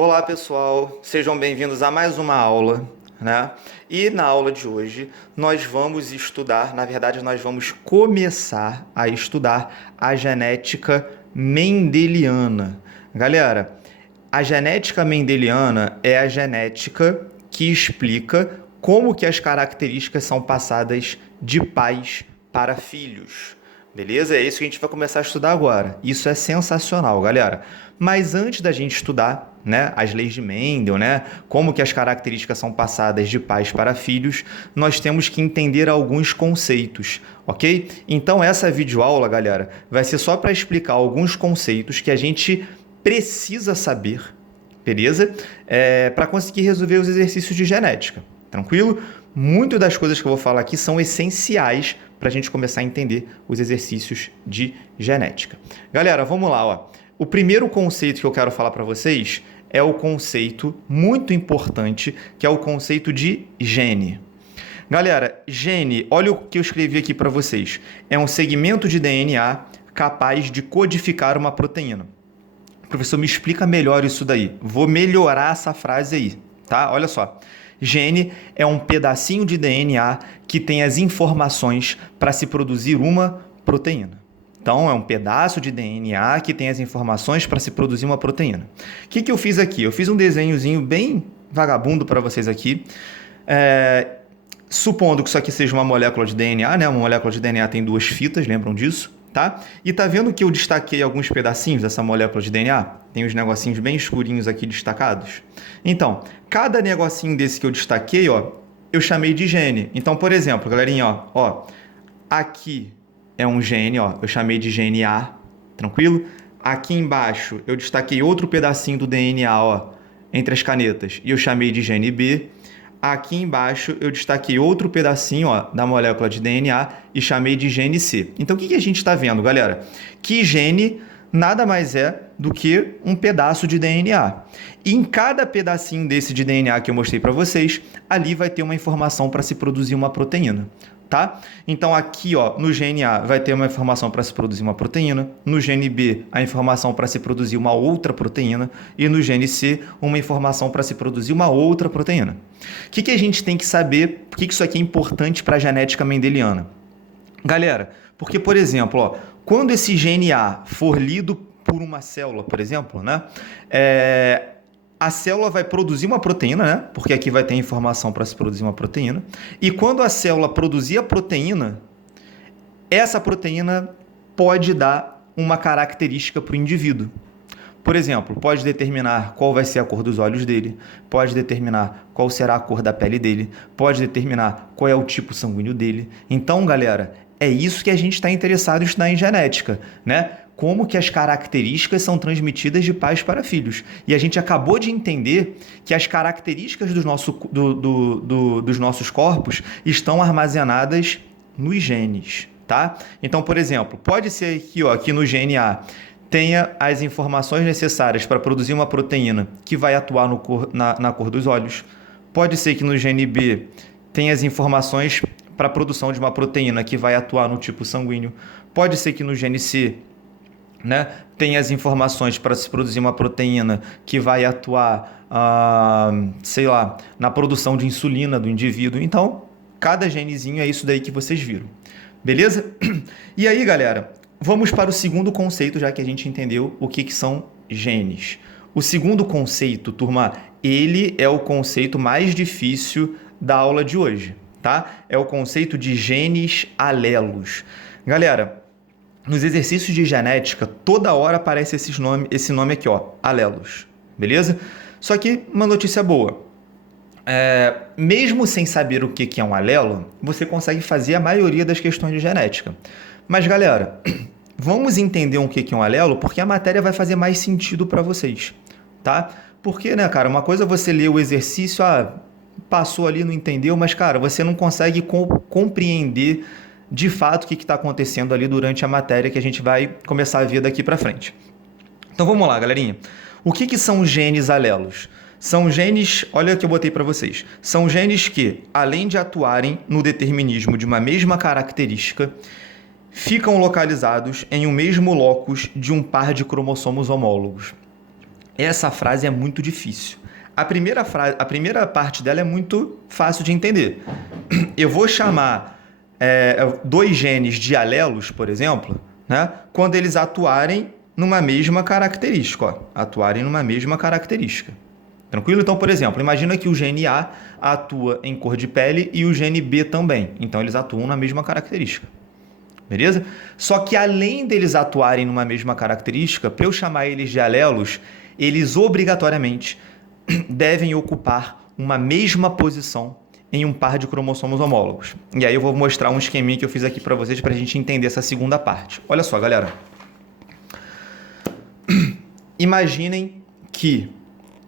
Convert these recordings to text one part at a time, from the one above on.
Olá pessoal, sejam bem-vindos a mais uma aula, né? E na aula de hoje nós vamos estudar, na verdade nós vamos começar a estudar a genética mendeliana. Galera, a genética mendeliana é a genética que explica como que as características são passadas de pais para filhos. Beleza? É isso que a gente vai começar a estudar agora. Isso é sensacional, galera. Mas antes da gente estudar, né, as leis de Mendel, né, como que as características são passadas de pais para filhos, nós temos que entender alguns conceitos, ok? Então essa videoaula, galera, vai ser só para explicar alguns conceitos que a gente precisa saber, beleza? Para conseguir resolver os exercícios de genética, tranquilo? Muitas das coisas que eu vou falar aqui são essenciais para a gente começar a entender os exercícios de genética. Galera, vamos lá, ó. O primeiro conceito que eu quero falar para vocês é o conceito muito importante, que é o conceito de gene. Galera, gene, olha o que eu escrevi aqui para vocês. É um segmento de DNA capaz de codificar uma proteína. Professor, me explica melhor isso daí. Vou melhorar essa frase aí, tá? Olha só. Gene é um pedacinho de DNA que tem as informações para se produzir uma proteína. Então, é um pedaço de DNA que tem as informações para se produzir uma proteína. O que eu fiz aqui? Eu fiz um desenhozinho bem vagabundo para vocês aqui. Supondo que isso aqui seja uma molécula de DNA, né? Uma molécula de DNA tem duas fitas, lembram disso? Tá? E tá vendo que eu destaquei alguns pedacinhos dessa molécula de DNA? Tem uns negocinhos bem escurinhos aqui destacados. Então, cada negocinho desse que eu destaquei, ó, eu chamei de gene. Então, por exemplo, galerinha, ó, aqui é um gene, ó, eu chamei de gene A, tranquilo? Aqui embaixo eu destaquei outro pedacinho do DNA, ó, entre as canetas, e eu chamei de gene B. Aqui embaixo eu destaquei outro pedacinho, ó, da molécula de DNA e chamei de gene C. Então o que a gente está vendo, galera? Que gene nada mais é do que um pedaço de DNA. E em cada pedacinho desse de DNA que eu mostrei para vocês, ali vai ter uma informação para se produzir uma proteína. Tá? Então aqui, ó, no gene A vai ter uma informação para se produzir uma proteína, no gene B a informação para se produzir uma outra proteína e no gene C uma informação para se produzir uma outra proteína. O que a gente tem que saber? Por que isso aqui é importante para a genética mendeliana? Galera, porque, por exemplo, ó, quando esse gene A for lido por uma célula, por exemplo, né, a célula vai produzir uma proteína, né? Porque aqui vai ter informação para se produzir uma proteína. E quando a célula produzir a proteína, essa proteína pode dar uma característica para o indivíduo. Por exemplo, pode determinar qual vai ser a cor dos olhos dele, pode determinar qual será a cor da pele dele, pode determinar qual é o tipo sanguíneo dele. Então, galera, é isso que a gente está interessado em estudar em genética, né? Como que as características são transmitidas de pais para filhos. E a gente acabou de entender que as características dos nossos corpos estão armazenadas nos genes, tá? Então, por exemplo, pode ser que aqui no gene A tenha as informações necessárias para produzir uma proteína que vai atuar na cor dos olhos. Pode ser que no gene B tenha as informações para a produção de uma proteína que vai atuar no tipo sanguíneo. Pode ser que no gene C, né, tem as informações para se produzir uma proteína que vai atuar, sei lá, na produção de insulina do indivíduo. Então, cada genezinho é isso daí que vocês viram. Beleza? E aí, galera, vamos para o segundo conceito, já que a gente entendeu o que são genes. O segundo conceito, turma, ele é o conceito mais difícil da aula de hoje, tá? É o conceito de genes alelos. Galera, nos exercícios de genética, toda hora aparece esse nome aqui, ó, alelos, beleza? Só que uma notícia boa, mesmo sem saber o que é um alelo, você consegue fazer a maioria das questões de genética. Mas, galera, vamos entender o que é um alelo, porque a matéria vai fazer mais sentido para vocês, tá? Porque, né, cara, uma coisa é você ler o exercício, passou ali, não entendeu, mas, cara, você não consegue compreender de fato o que está acontecendo ali durante a matéria que a gente vai começar a ver daqui para frente. Então vamos lá, galerinha. O que são genes alelos? São genes, olha o que eu botei para vocês, são genes que, além de atuarem no determinismo de uma mesma característica, ficam localizados em um mesmo locus de um par de cromossomos homólogos. Essa frase é muito difícil. A primeira parte dela é muito fácil de entender. Eu vou chamar dois genes de alelos, por exemplo, né, quando eles atuarem numa mesma característica. Ó, atuarem numa mesma característica. Tranquilo? Então, por exemplo, imagina que o gene A atua em cor de pele e o gene B também. Então, eles atuam na mesma característica. Beleza? Só que além deles atuarem numa mesma característica, para eu chamar eles de alelos, eles obrigatoriamente devem ocupar uma mesma posição em um par de cromossomos homólogos. E aí eu vou mostrar um esqueminha que eu fiz aqui para vocês para a gente entender essa segunda parte. Olha só, galera. Imaginem que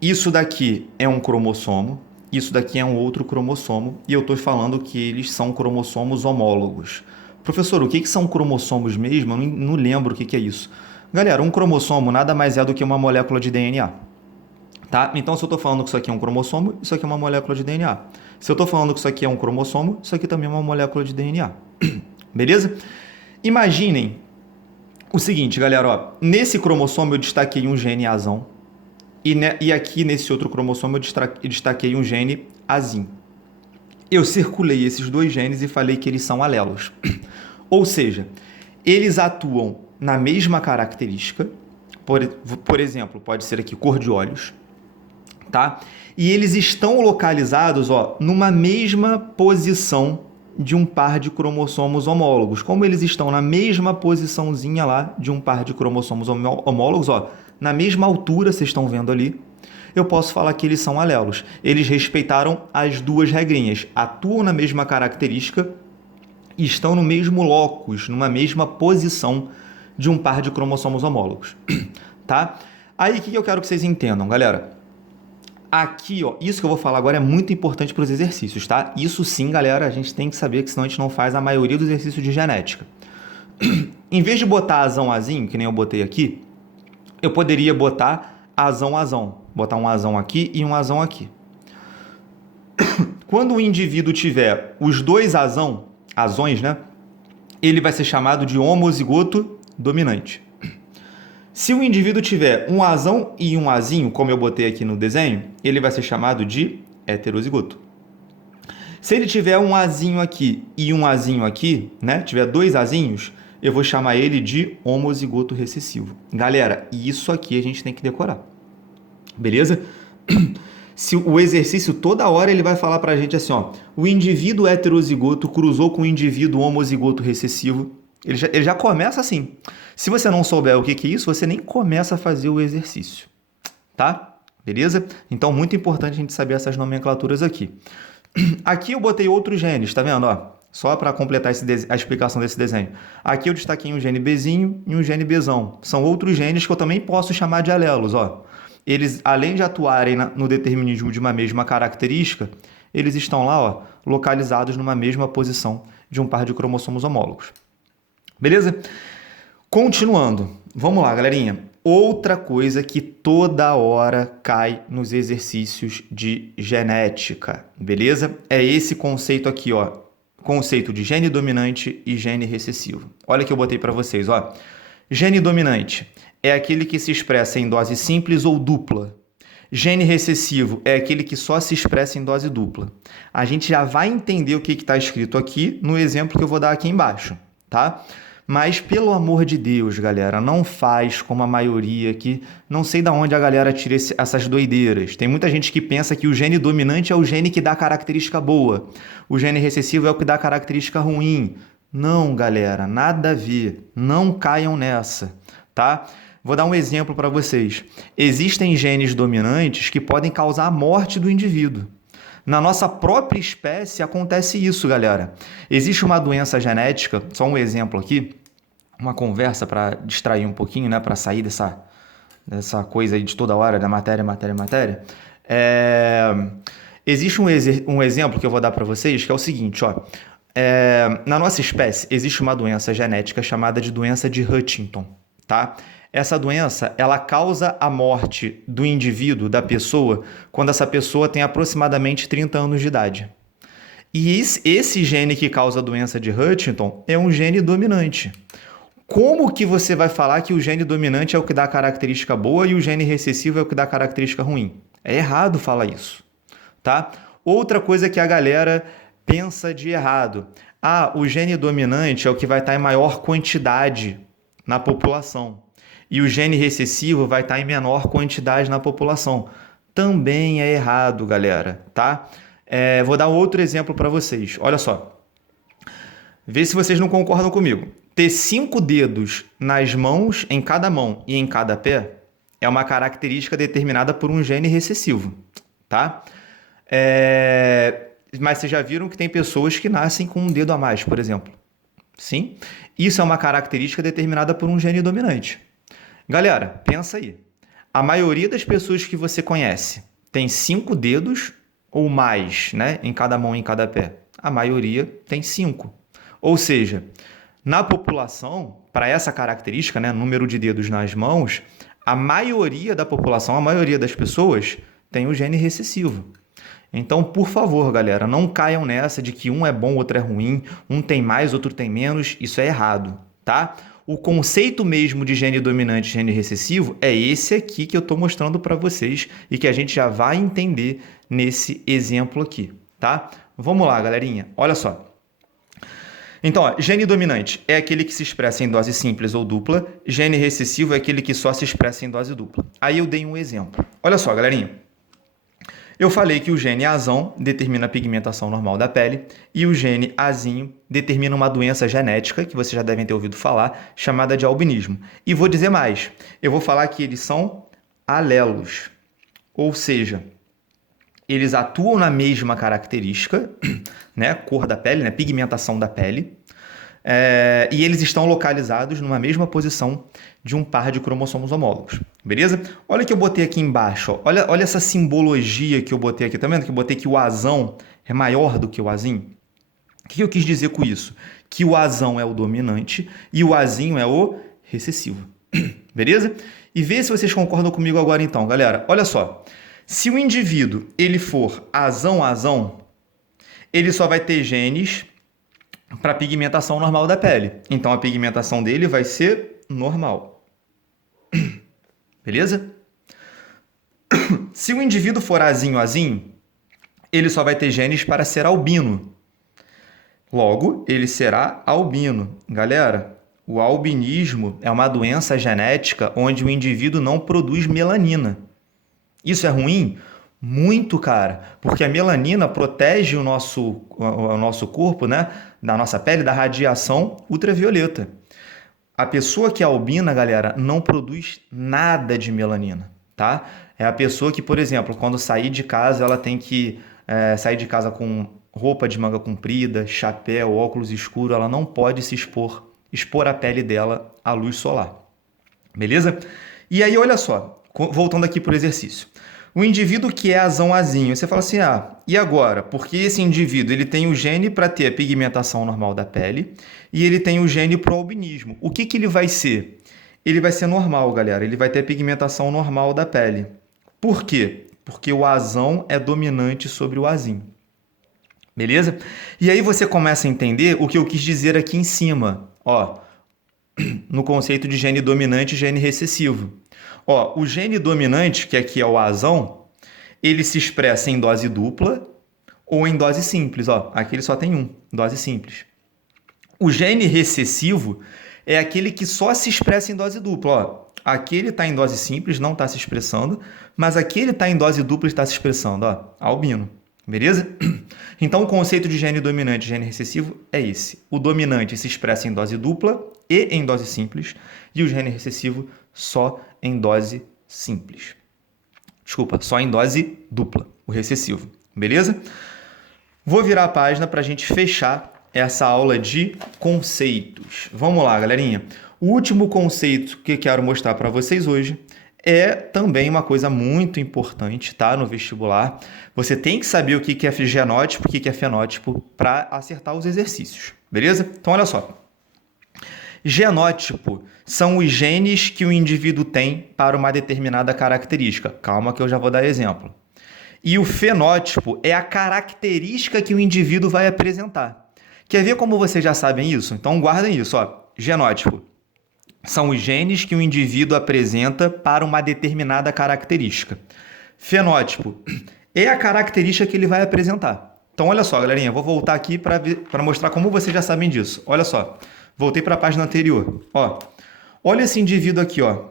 isso daqui é um cromossomo, isso daqui é um outro cromossomo, e eu estou falando que eles são cromossomos homólogos. Professor, o que são cromossomos mesmo? Eu não lembro o que é isso. Galera, um cromossomo nada mais é do que uma molécula de DNA. Tá? Então, se eu estou falando que isso aqui é um cromossomo, isso aqui é uma molécula de DNA. Se eu estou falando que isso aqui é um cromossomo, isso aqui também é uma molécula de DNA. Beleza? Imaginem o seguinte, galera. Ó, nesse cromossomo eu destaquei um gene Azão. E aqui nesse outro cromossomo eu destaquei um gene Azinho. Eu circulei esses dois genes e falei que eles são alelos. Ou seja, eles atuam na mesma característica. Por exemplo, pode ser aqui cor de olhos. Tá? E eles estão localizados, ó, numa mesma posição de um par de cromossomos homólogos. Como eles estão na mesma posiçãozinha lá de um par de cromossomos homólogos, ó, na mesma altura, vocês estão vendo ali, eu posso falar que eles são alelos. Eles respeitaram as duas regrinhas, atuam na mesma característica e estão no mesmo locus, numa mesma posição de um par de cromossomos homólogos. Tá? Aí, o que eu quero que vocês entendam, galera? Aqui, ó, isso que eu vou falar agora é muito importante para os exercícios, tá? Isso sim, galera, a gente tem que saber, que senão a gente não faz a maioria dos exercícios de genética. Em vez de botar azão, azinho, que nem eu botei aqui, eu poderia botar azão, azão. Botar um azão aqui e um azão aqui. Quando o indivíduo tiver os dois azões, né? Ele vai ser chamado de homozigoto dominante. Se o indivíduo tiver um azão e um azinho, como eu botei aqui no desenho, ele vai ser chamado de heterozigoto. Se ele tiver um azinho aqui e um azinho aqui, né? Tiver dois azinhos, eu vou chamar ele de homozigoto recessivo. Galera, isso aqui a gente tem que decorar. Beleza? Se o exercício toda hora ele vai falar pra gente assim, ó, o indivíduo heterozigoto cruzou com o indivíduo homozigoto recessivo. Ele já começa assim. Se você não souber o que é isso, você nem começa a fazer o exercício. Tá? Beleza? Então, muito importante a gente saber essas nomenclaturas aqui. Aqui eu botei outros genes, tá vendo? Ó, só para completar a explicação desse desenho. Aqui eu destaquei um gene Bzinho e um gene Bzão. São outros genes que eu também posso chamar de alelos. Ó. Eles, além de atuarem no determinismo de uma mesma característica, eles estão lá, ó, localizados numa mesma posição de um par de cromossomos homólogos. Beleza? Continuando. Vamos lá, galerinha. Outra coisa que toda hora cai nos exercícios de genética, beleza? É esse conceito aqui, ó. Conceito de gene dominante e gene recessivo. Olha que eu botei para vocês, ó. Gene dominante é aquele que se expressa em dose simples ou dupla. Gene recessivo é aquele que só se expressa em dose dupla. A gente já vai entender o que está escrito aqui no exemplo que eu vou dar aqui embaixo, tá? Mas, pelo amor de Deus, galera, não faz como a maioria que... Não sei de onde a galera tira essas doideiras. Tem muita gente que pensa que o gene dominante é o gene que dá característica boa. O gene recessivo é o que dá característica ruim. Não, galera, nada a ver. Não caiam nessa, tá? Vou dar um exemplo para vocês. Existem genes dominantes que podem causar a morte do indivíduo. Na nossa própria espécie acontece isso, galera. Existe uma doença genética, só um exemplo aqui, uma conversa para distrair um pouquinho, né, para sair dessa coisa aí de toda hora, da matéria. Existe um exemplo que eu vou dar para vocês, que é o seguinte, ó. Na nossa espécie existe uma doença genética chamada de doença de Huntington, tá? Essa doença, ela causa a morte do indivíduo, da pessoa, quando essa pessoa tem aproximadamente 30 anos de idade. E esse gene que causa a doença de Huntington é um gene dominante. Como que você vai falar que o gene dominante é o que dá a característica boa e o gene recessivo é o que dá a característica ruim? É errado falar isso, tá? Outra coisa que a galera pensa de errado. Ah, o gene dominante é o que vai estar em maior quantidade na população e o gene recessivo vai estar em menor quantidade na população. Também é errado, galera, tá? Vou dar outro exemplo para vocês. Olha só. Vê se vocês não concordam comigo. Ter 5 dedos nas mãos, em cada mão e em cada pé, é uma característica determinada por um gene recessivo, tá? Mas vocês já viram que tem pessoas que nascem com um dedo a mais, por exemplo. Sim? Isso é uma característica determinada por um gene dominante. Galera, pensa aí. A maioria das pessoas que você conhece tem 5 dedos ou mais, né? Em cada mão e em cada pé. A maioria tem 5. Ou seja, na população, para essa característica, né, número de dedos nas mãos, a maioria da população, a maioria das pessoas, tem o gene recessivo. Então, por favor, galera, não caiam nessa de que um é bom, outro é ruim, um tem mais, outro tem menos, isso é errado, tá? O conceito mesmo de gene dominante e gene recessivo é esse aqui que eu estou mostrando para vocês e que a gente já vai entender nesse exemplo aqui, tá? Vamos lá, galerinha, olha só. Então, ó, gene dominante é aquele que se expressa em dose simples ou dupla, gene recessivo é aquele que só se expressa em dose dupla. Aí eu dei um exemplo. Olha só, galerinha. Eu falei que o gene azão determina a pigmentação normal da pele e o gene azinho determina uma doença genética, que vocês já devem ter ouvido falar, chamada de albinismo. E vou dizer mais, eu vou falar que eles são alelos, ou seja, eles atuam na mesma característica, né, cor da pele, né, pigmentação da pele, e eles estão localizados numa mesma posição de um par de cromossomos homólogos, beleza? Olha o que eu botei aqui embaixo, ó. Olha essa simbologia que eu botei aqui, tá vendo? Que eu botei que o azão é maior do que o azinho. O que eu quis dizer com isso? Que o azão é o dominante e o azinho é o recessivo, beleza? E vê se vocês concordam comigo agora então, galera. Olha só, se o indivíduo ele for azão, ele só vai ter genes para pigmentação normal da pele. Então, a pigmentação dele vai ser normal. Beleza? Se o indivíduo for azinho, ele só vai ter genes para ser albino. Logo, ele será albino. Galera, o albinismo é uma doença genética onde o indivíduo não produz melanina. Isso é ruim? Muito, cara, porque a melanina protege o nosso corpo, né, da nossa pele, da radiação ultravioleta. A pessoa que é albina, galera, não produz nada de melanina, tá? É a pessoa que, por exemplo, quando sair de casa, ela tem que sair de casa com roupa de manga comprida, chapéu, óculos escuros, ela não pode se expor a pele dela à luz solar. Beleza? E aí, olha só, voltando aqui para o exercício. O indivíduo que é azinho, você fala assim, e agora? Porque esse indivíduo ele tem o gene para ter a pigmentação normal da pele e ele tem o gene para o albinismo. O que ele vai ser? Ele vai ser normal, galera. Ele vai ter a pigmentação normal da pele. Por quê? Porque o azão é dominante sobre o azinho. Beleza? E aí você começa a entender o que eu quis dizer aqui em cima, ó, no conceito de gene dominante e gene recessivo. Ó, o gene dominante, que aqui é o azão, ele se expressa em dose dupla ou em dose simples. Ó, aqui ele só tem um, dose simples. O gene recessivo é aquele que só se expressa em dose dupla. Ó, aqui ele está em dose simples, não está se expressando, mas aqui ele está em dose dupla e está se expressando. Ó, albino. Beleza? Então, o conceito de gene dominante e gene recessivo é esse. O dominante se expressa em dose dupla e em dose simples, e o gene recessivo só em dose simples. Desculpa, só em dose dupla, o recessivo. Beleza? Vou virar a página para a gente fechar essa aula de conceitos. Vamos lá, galerinha. O último conceito que quero mostrar para vocês hoje é também uma coisa muito importante, tá? No vestibular. Você tem que saber o que é genótipo e o que é fenótipo para acertar os exercícios, beleza? Então, olha só. Genótipo são os genes que o indivíduo tem para uma determinada característica. Calma que eu já vou dar exemplo. E o fenótipo é a característica que o indivíduo vai apresentar. Quer ver como vocês já sabem isso? Então, guardem isso, ó. Genótipo. são os genes que o indivíduo apresenta para uma determinada característica. Fenótipo é a característica que ele vai apresentar. Então, olha só, galerinha, eu vou voltar aqui para mostrar como vocês já sabem disso. Olha só, voltei para a página anterior. Ó, olha esse indivíduo aqui, ó.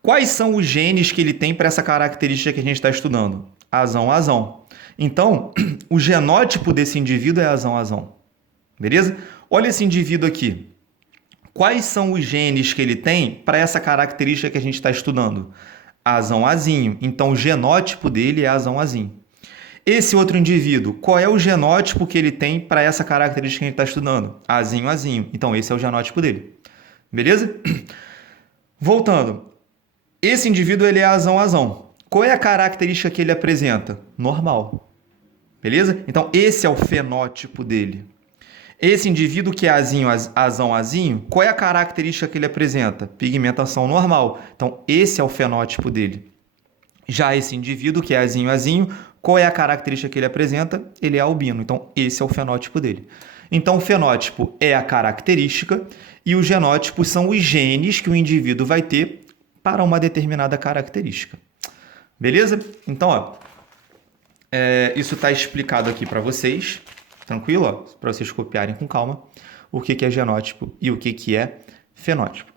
Quais são os genes que ele tem para essa característica que a gente está estudando? Azão, azão. Então, o genótipo desse indivíduo é azão, azão. Beleza? Olha esse indivíduo aqui. Quais são os genes que ele tem para essa característica que a gente está estudando? Azão, azinho. Então, o genótipo dele é azão, azinho. Esse outro indivíduo, qual é o genótipo que ele tem para essa característica que a gente está estudando? Azinho, azinho. Então, esse é o genótipo dele. Beleza? Voltando. Esse indivíduo ele é azão, azão. Qual é a característica que ele apresenta? Normal. Beleza? Então, esse é o fenótipo dele. Esse indivíduo que é azinho, azão, azinho, qual é a característica que ele apresenta? Pigmentação normal. Então, esse é o fenótipo dele. Já esse indivíduo que é azinho, azinho, qual é a característica que ele apresenta? Ele é albino. Então, esse é o fenótipo dele. Então, o fenótipo é a característica e os genótipos são os genes que o indivíduo vai ter para uma determinada característica. Beleza? Então, ó, isso está explicado aqui para vocês. Tranquilo? Para vocês copiarem com calma o que é genótipo e o que é fenótipo.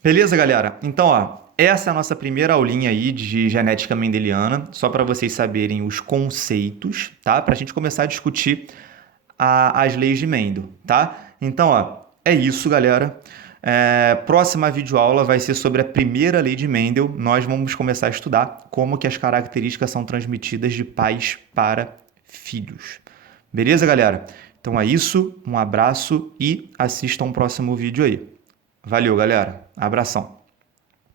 Beleza, galera? Então, ó, essa é a nossa primeira aulinha aí de genética mendeliana, só para vocês saberem os conceitos, tá? Para a gente começar a discutir as leis de Mendel, tá? Então, ó, é isso, galera. Próxima videoaula vai ser sobre a primeira lei de Mendel. Nós vamos começar a estudar como que as características são transmitidas de pais para filhos. Beleza, galera? Então é isso, um abraço e assistam o próximo vídeo aí. Valeu, galera. Abração.